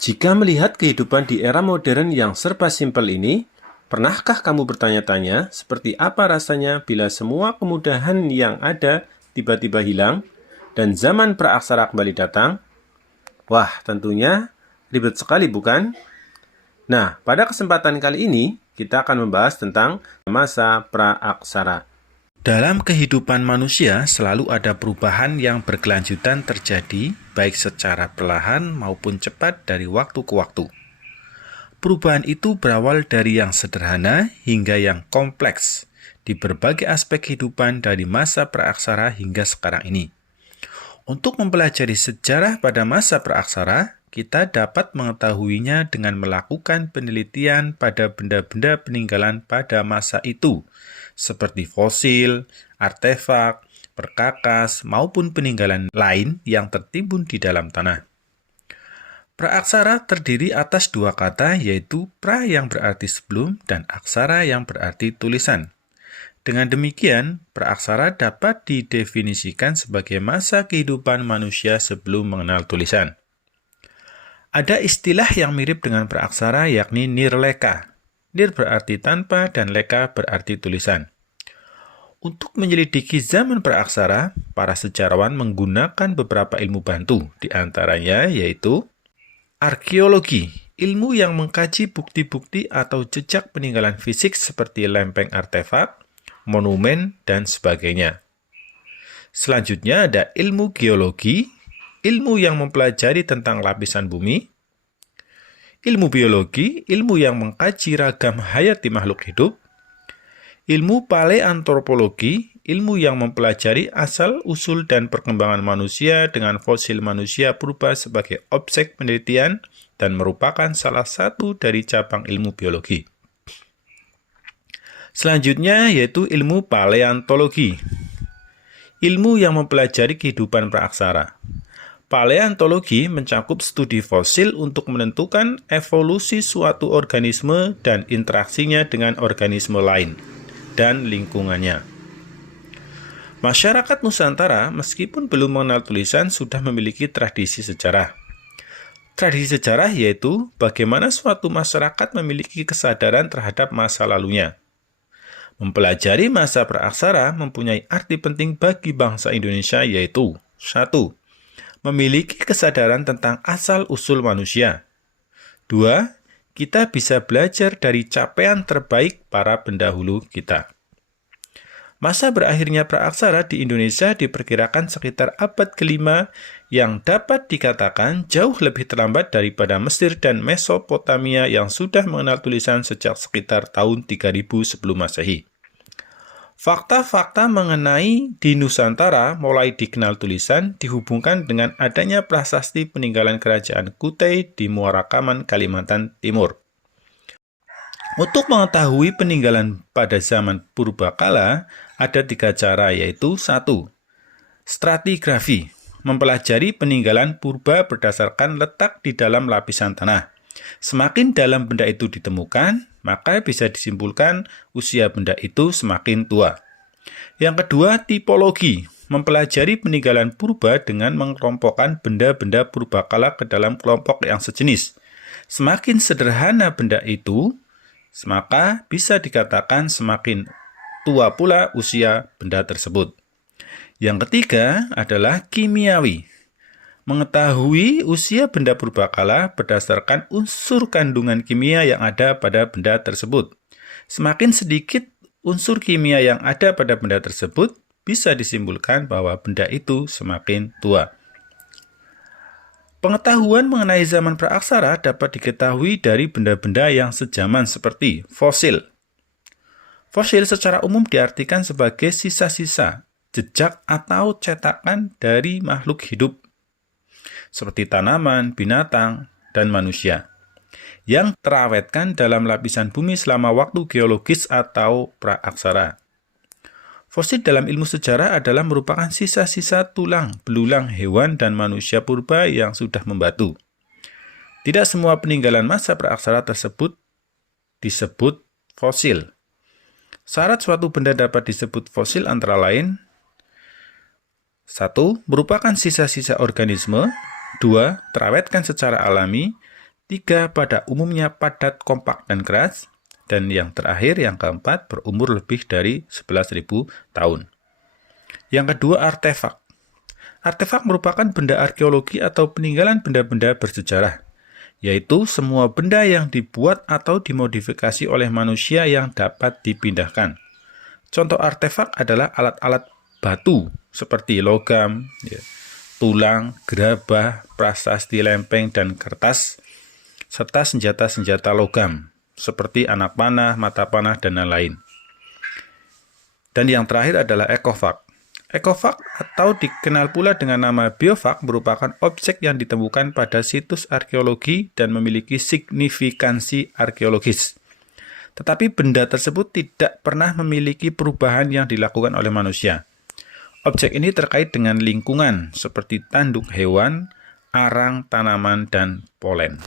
Jika melihat kehidupan di era modern yang serba simpel ini, pernahkah kamu bertanya-tanya seperti apa rasanya bila semua kemudahan yang ada tiba-tiba hilang dan zaman praaksara kembali datang? Wah, tentunya ribet sekali, bukan? Nah, pada kesempatan kali ini, kita akan membahas tentang masa praaksara. Dalam kehidupan manusia, selalu ada perubahan yang berkelanjutan terjadi, baik secara perlahan maupun cepat dari waktu ke waktu. Perubahan itu berawal dari yang sederhana hingga yang kompleks, di berbagai aspek kehidupan dari masa praaksara hingga sekarang ini. Untuk mempelajari sejarah pada masa praaksara, kita dapat mengetahuinya dengan melakukan penelitian pada benda-benda peninggalan pada masa itu, seperti fosil, artefak, perkakas, maupun peninggalan lain yang tertimbun di dalam tanah. Praaksara terdiri atas dua kata, yaitu pra yang berarti sebelum dan aksara yang berarti tulisan. Dengan demikian, praaksara dapat didefinisikan sebagai masa kehidupan manusia sebelum mengenal tulisan. Ada istilah yang mirip dengan praaksara, yakni nirleka. Nir berarti tanpa dan leka berarti tulisan. Untuk menyelidiki zaman praaksara, para sejarawan menggunakan beberapa ilmu bantu, di antaranya yaitu arkeologi, ilmu yang mengkaji bukti-bukti atau jejak peninggalan fisik seperti lempeng artefak, monumen, dan sebagainya. Selanjutnya ada ilmu geologi, ilmu yang mempelajari tentang lapisan bumi. Ilmu biologi, ilmu yang mengkaji ragam hayati makhluk hidup. Ilmu paleantropologi, ilmu yang mempelajari asal-usul dan perkembangan manusia dengan fosil manusia purba sebagai objek penelitian dan merupakan salah satu dari cabang ilmu biologi. Selanjutnya yaitu ilmu paleontologi, ilmu yang mempelajari kehidupan praaksara. Paleontologi mencakup studi fosil untuk menentukan evolusi suatu organisme dan interaksinya dengan organisme lain dan lingkungannya. Masyarakat Nusantara, meskipun belum mengenal tulisan, sudah memiliki tradisi sejarah. Tradisi sejarah yaitu bagaimana suatu masyarakat memiliki kesadaran terhadap masa lalunya. Mempelajari masa praaksara mempunyai arti penting bagi bangsa Indonesia yaitu 1. Memiliki kesadaran tentang asal-usul manusia. 2. Kita bisa belajar dari capaian terbaik para pendahulu kita. Masa berakhirnya praaksara di Indonesia diperkirakan sekitar abad ke-5 yang dapat dikatakan jauh lebih terlambat daripada Mesir dan Mesopotamia yang sudah mengenal tulisan sejak sekitar tahun 3000 sebelum Masehi. Fakta-fakta mengenai di Nusantara mulai dikenal tulisan dihubungkan dengan adanya prasasti peninggalan kerajaan Kutai di Muarakaman, Kalimantan Timur. Untuk mengetahui peninggalan pada zaman purbakala, ada 3 cara yaitu 1. Stratigrafi, mempelajari peninggalan purba berdasarkan letak di dalam lapisan tanah. Semakin dalam benda itu ditemukan, maka bisa disimpulkan usia benda itu semakin tua. Yang kedua, tipologi, mempelajari peninggalan purba dengan mengelompokkan benda-benda purbakala ke dalam kelompok yang sejenis. Semakin sederhana benda itu, maka bisa dikatakan semakin tua pula usia benda tersebut. Yang ketiga adalah kimiawi, mengetahui usia benda purbakala berdasarkan unsur kandungan kimia yang ada pada benda tersebut. Semakin sedikit unsur kimia yang ada pada benda tersebut, bisa disimpulkan bahwa benda itu semakin tua. Pengetahuan mengenai zaman praaksara dapat diketahui dari benda-benda yang sejaman seperti fosil. Fosil secara umum diartikan sebagai sisa-sisa, jejak atau cetakan dari makhluk hidup, seperti tanaman, binatang, dan manusia, yang terawetkan dalam lapisan bumi selama waktu geologis atau praaksara. Fosil dalam ilmu sejarah adalah merupakan sisa-sisa tulang, belulang hewan dan manusia purba yang sudah membatu. Tidak semua peninggalan masa praaksara tersebut disebut fosil. Syarat suatu benda dapat disebut fosil antara lain 1. Merupakan sisa-sisa organisme. 2. Terawetkan secara alami. 3 pada umumnya padat, kompak, dan keras. Dan yang terakhir, yang keempat, berumur lebih dari 11.000 tahun. Yang kedua, artefak. Artefak merupakan benda arkeologi atau peninggalan benda-benda bersejarah, yaitu semua benda yang dibuat atau dimodifikasi oleh manusia yang dapat dipindahkan. Contoh artefak adalah alat-alat batu seperti logam, tulang, gerabah, prasasti lempeng, dan kertas, serta senjata-senjata logam seperti anak panah, mata panah, dan lain-lain. Dan yang terakhir adalah ekofag. Ekofag atau dikenal pula dengan nama biofag merupakan objek yang ditemukan pada situs arkeologi dan memiliki signifikansi arkeologis. Tetapi benda tersebut tidak pernah memiliki perubahan yang dilakukan oleh manusia. Objek ini terkait dengan lingkungan seperti tanduk hewan, arang, tanaman, dan polen.